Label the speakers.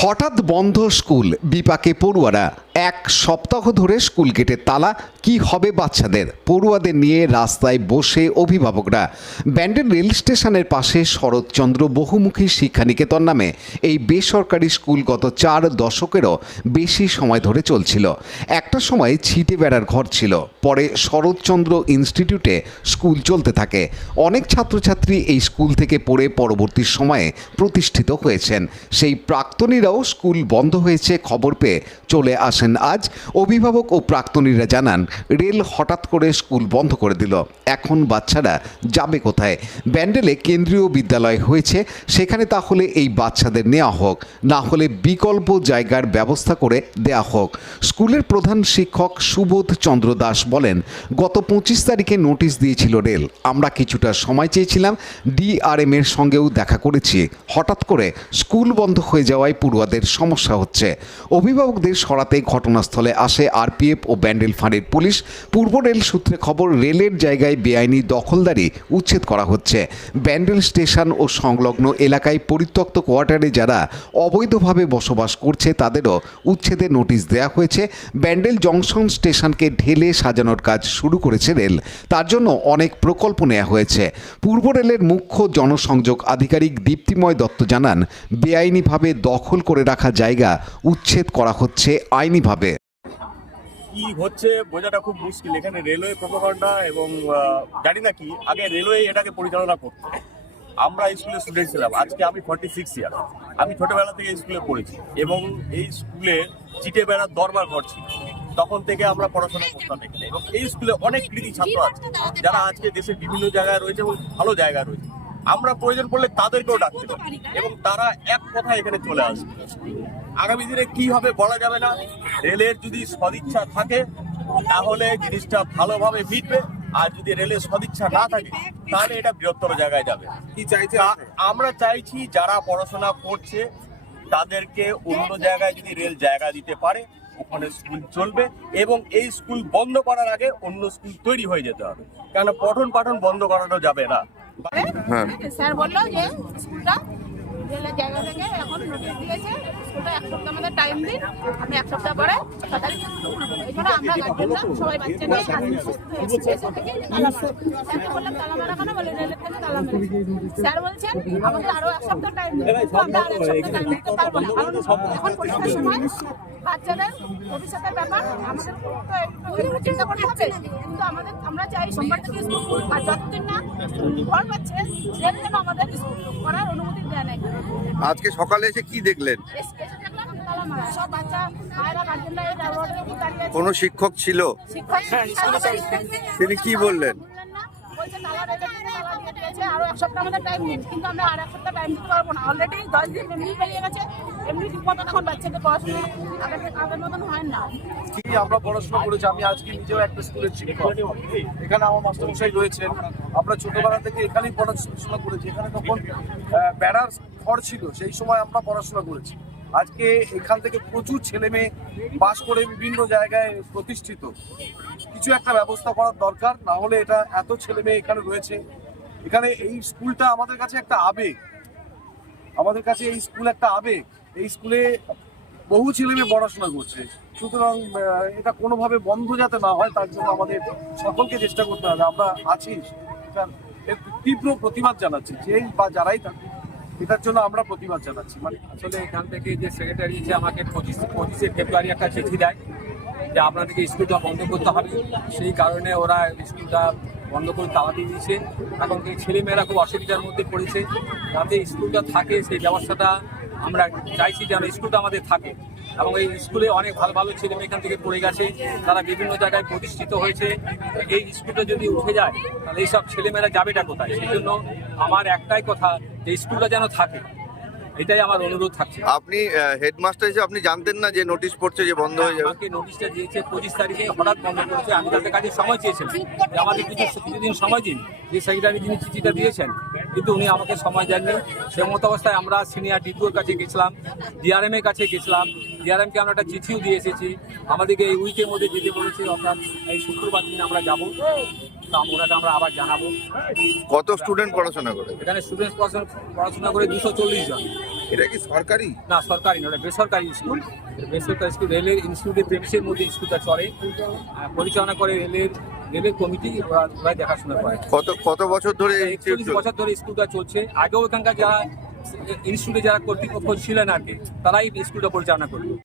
Speaker 1: হঠাৎ বন্ধ স্কুল বিপাকে পড়ুয়ারা। এক সপ্তাহ ধরে স্কুল গেটে তালা, কি হবে বাচ্চাদের? পড়ুয়াদের নিয়ে রাস্তায় বসে অভিভাবকরা। ব্যান্ডেল রেল স্টেশনের পাশে শরৎচন্দ্র বহুমুখী শিক্ষানিকেতন নামে এই বেসরকারি স্কুল গত চার দশকেরও বেশি সময় ধরে চলছিল। একটা সময় ছিটে বেড়ার ঘর ছিল। পরে শরৎচন্দ্র ইনস্টিটিউটে স্কুল চলতে থাকে। অনেক ছাত্রছাত্রী এই স্কুল থেকে পড়ে পরবর্তী সময়ে প্রতিষ্ঠিত হয়েছেন। সেই প্রাক্তনীরাও স্কুল বন্ধ হয়েছে খবর পেয়ে চলে আসেন আজ অভিভাবক ও প্রাক্তনীরা জানান, রেল হঠাৎ করে স্কুল বন্ধ করে দিল। এখন বাচ্চারা যাবে কোথায়? ব্যান্ডেলে কেন্দ্রীয় বিদ্যালয় হয়েছে, সেখানে তাহলে এই বাচ্চাদের নেওয়া হোক। না হলে বিকল্প জায়গার ব্যবস্থা করে দেয়া হোক। স্কুলের প্রধান শিক্ষক সুবোধ চন্দ্র দাস বলেন, গত পঁচিশ তারিখে নোটিশ দিয়েছিল রেল। আমরা কিছুটা সময় চেয়েছিলাম, ডিআরএম এর সঙ্গেও দেখা করেছি। হঠাৎ করে স্কুল বন্ধ হয়ে যাওয়ায় পড়ুয়াদের সমস্যা হচ্ছে। অভিভাবকদের সরাতে ঘটনাস্থলে আসে আরপিএফ ও ব্যান্ডেল ফাঁড়ির পুলিশ। পূর্ব রেল সূত্রে খবর, রেলের জায়গায় বেআইনি দখলদারি উচ্ছেদ করা হচ্ছে। ব্যান্ডেল স্টেশন ও সংলগ্ন এলাকায় পরিত্যক্ত কোয়ার্টারে যারা অবৈধভাবে বসবাস করছে, তাদেরও উচ্ছেদে নোটিশ দেওয়া হয়েছে। ব্যান্ডেল জংশন স্টেশনকে ঢেলে সাজানোর কাজ শুরু করেছে রেল। তার জন্য অনেক প্রকল্প নেওয়া হয়েছে। পূর্ব রেলের মুখ্য জনসংযোগ আধিকারিক দীপ্তিময় দত্ত জানান, বেআইনিভাবে দখল করে রাখা জায়গা উচ্ছেদ করা হচ্ছে আইনিভাবে
Speaker 2: কি হচ্ছে বোঝাটা খুব মুশকিল। এখানে রেলওয়ে প্রোপাগান্ডা এবং জানি না কি, আগে রেলওয়ে এটাকে পরিচালনা করতো। আমরা স্কুলে স্টুডেন্ট ছিলাম। আজকে আমি ফর্টি সিক্স ইয়ার আমি ছোটবেলা থেকে স্কুলে পড়েছি এবং এই স্কুলে চিটে বেড়ার দরবার ঘর ছিল। তখন থেকে আমরা পড়াশোনা করতাম এখানে এবং এই স্কুলে অনেক কৃতি ছাত্র আছে। যারা আজকে দেশের বিভিন্ন জায়গায় রয়েছে এবং ভালো জায়গায় রয়েছে। আমরা প্রয়োজন পড়লে তাদেরকেও ডাকতে পারি এবং তারা এক কথায় এখানে চলে আসবে। আগামী দিনে কি হবে বলা যাবে না। রেলের যদি সদিচ্ছা থাকে তাহলে জিনিসটা ভালোভাবে মিটবে। আর যদি রেলের সদিচ্ছা না থাকে তাহলে এটা বৃহত্তর জায়গায় যাবে। কি চাইছে আমরা চাইছি যারা পড়াশোনা করছে তাদেরকে অন্য জায়গায় যদি রেল জায়গা দিতে পারে ওখানে স্কুল চলবে এবং এই স্কুল বন্ধ করার আগে অন্য স্কুল তৈরি হয়ে যেতে হবে। কেন পঠন পাঠন বন্ধ করানো যাবে না।
Speaker 3: হ্যাঁ।
Speaker 4: স্যার বলল যে স্কুলটা জায়গা থেকে এখন নোটিশ দিয়েছে। স্কুলটা এক সপ্তাহ আমাদের টাইম দিন, আমি এক সপ্তাহ পরে জন্য আমরা গার্জেনরা সবাই বাচ্চা নিয়ে স্যারকে বললাম, তালা মারা বলে, রেলের থেকে তালা স্যার বলছেন, আমাদের আরও এক সপ্তাহ টাইম দিন আমরা আর এক পারব না। কারণ এখন পরীক্ষার সময় বাচ্চাদের ভবিষ্যতের ব্যাপার, আমাদের তো চিন্তা করতে কিন্তু আমাদের, আমরা চাই সোমবার থেকে স্কুল আর যতদিন না ফল পাচ্ছে যেন আমাদের স্কুল করার অনুমতি দেয় না।
Speaker 3: আজকে সকালে এসে কি দেখলেন। কোনো শিক্ষক ছিল তিনি কি বললেন?
Speaker 4: আরও এক সপ্তাহ আমাদের টাইম দিন কিন্তু আমরা আর এক সপ্তাহ টাইম দিতে পারব না অলরেডি দশ দিন পেরিয়ে গেছে এমনি
Speaker 5: আমরা পড়াশোনা করেছি? আমি আজকে নিজেও একটা স্কুলের এখানে আমার মাস্টারমশাই রয়েছেন। আমরা ছোটবেলা থেকে এখানেই পড়াশোনা করেছি। এখানে তখন বেড়ার ঘর ছিল। সেই সময় আমরা পড়াশোনা করেছি। আজকে এখান থেকে প্রচুর ছেলে মেয়ে পাশ করে বিভিন্ন জায়গায় প্রতিষ্ঠিত। কিছু একটা ব্যবস্থা করার দরকার, না হলে এটা এত ছেলে মেয়ে এখানে রয়েছে। এখানে এই স্কুলটা আমাদের কাছে একটা আবেগ। আমাদের কাছে এই স্কুল একটা আবেগ। এই স্কুলে বহু ছেলে মেয়ে পড়াশোনা করছে। সুতরাং এটা কোনোভাবে বন্ধ যাতে না হয়, তার জন্য আমাদের সকলকে চেষ্টা করতে হবে। আমরা আছি। তীব্র প্রতিবাদ জানাচ্ছি, যেই বা যারাই থাকুক এটার জন্য আমরা প্রতিবাদ জানাচ্ছি। মানে
Speaker 6: আসলে এখান থেকে যে সেক্রেটারি যে আমাকে পঁচিশ, পঁচিশে ফেব্রুয়ারি একটা চিঠি দেয় যে আপনাদেরকে স্কুলটা বন্ধ করতে হবে। সেই কারণে ওরা স্কুলটা বন্ধ করে তালা দিয়ে দিয়েছে। এখন ছেলেমেয়েরা খুব অসুবিধার মধ্যে পড়েছে। যাতে স্কুলটা থাকে, সেই ব্যবস্থাটা আমরা চাইছি যেন স্কুলটা আমাদের থাকে এবং এই স্কুলে অনেক ভালো ভালো ছেলে মেয়ে এখান থেকে পড়ে গেছে তারা বিভিন্ন জায়গায় প্রতিষ্ঠিত হয়েছে। এই স্কুলটা যদি উঠে যায় তাহলে এইসব ছেলেমেয়েরা যাবেটা কোথায়? সেই জন্য আমার একটাই কথা যে স্কুলটা যেন থাকে। এটাই আমার অনুরোধ থাকছে।
Speaker 3: আপনি হেডমাস্টার হিসেবে আপনি জানতেন না যে নোটিশ পড়ছে যে বন্ধ হয়ে যাবে?
Speaker 6: আমাকে নোটিশটা দিয়েছে পঁচিশ তারিখে হঠাৎ বন্ধ করেছে। আমি তাদের কাছে সময় চেয়েছিলাম যে আমাদের কিছু কিছুদিন সময় দিন। যে সেক্রেটারি যিনি চিঠিটা দিয়েছেন কিন্তু উনি আমাকে সময় দেননি। সে মতো অবস্থায় আমরা সিনিয়র ডিপুর কাছে গেছিলাম, ডিআরএম এর কাছে গেছিলাম। ডিআরএমকে আমরা একটা চিঠিও দিয়ে এসেছি। আমাদেরকে এই উইকের মধ্যে যেতে বলেছে অর্থাৎ এই শুক্রবার দিন আমরা যাব। তা ওনাকে আমরা আবার জানাব।
Speaker 3: কত স্টুডেন্ট পড়াশোনা করে?
Speaker 6: এখানে স্টুডেন্টস পড়াশোনা করে দুশো চল্লিশ জন।
Speaker 3: এটা কি সরকারি?
Speaker 6: না সরকারি ওটা বেসরকারি স্কুল বেসরকারি স্কুল রেলের ইনস্টিটিউটের প্রেমিসের মধ্যে স্কুলটা চলে। পরিচালনা করে রেলের রেলের কমিটি ওরা দেখাশোনা করে।
Speaker 3: কত কত বছর ধরে?
Speaker 6: বছর ধরে স্কুলটা চলছে। আগেও এখানকার যারা ইনস্টিটিউটে যারা কর্তৃপক্ষ ছিলেন আর কি তারাই স্কুলটা পরিচালনা করতো।